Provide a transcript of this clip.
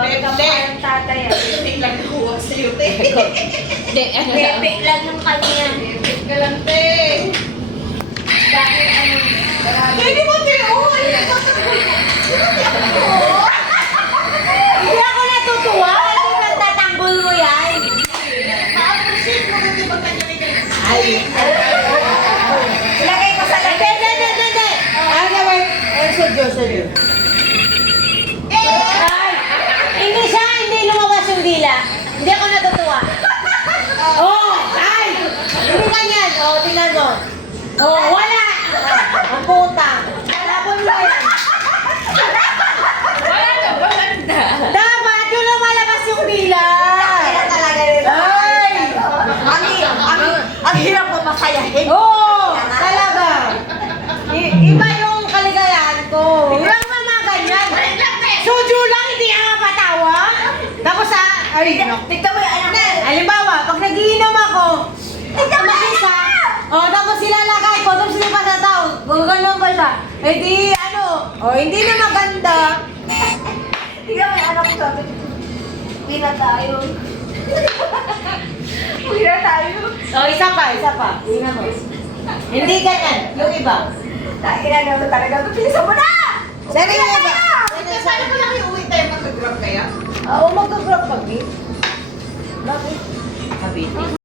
Pagkamukha ng tatay. Bibig lang nakuha sa'yo, te. Hindi, ano lang. Bebe lang ng kanya. Bibig ka lang, te. Dahil ano, marami. Pwede mo, te. Oo, Hindi ako natutuwa. Ano nagtatanggol mo yan? Ma-appreciate mo kasi magkanya-kanya. Ay. Ilagay ko sa lagay. Hindi. Ano naman? Sudyo. Ay! Hindi lumabas yung dila. Hindi ako natutuwa. Oh! Ay! Hindi ganyan. Oh, tingnan mo. Oh, wala! Ang puta. Tapon mo yan. Wala na, maganda. Dapat yung lumalabas yung dila. Kaya talaga rin. Ay! Ang hirap mo masayahin. Oo! Talaga. Iba yung kaligayahan ko. Walang mga ganyan. Sujo lang, hindi ka mapatawa. Tapos Tignan mo yung anak mo. halimbawa, pag nagiinom ako, mag-isa, tapos silalagay ko, tapos sila sa tao, kung gano'n ba siya, hindi na maganda. Tignan mo yung anak ko sabi ko. Pina tayo. Pina tayo. Isa pa. Tingnan mo. Hindi ganyan, yung iba. Tayo na naman talaga. Pilisan mo na! Sana yung iba. Paano mo lang iuwi tayo mag-grab kaya? Oo, mag-grab kami. Bakit? Habiti.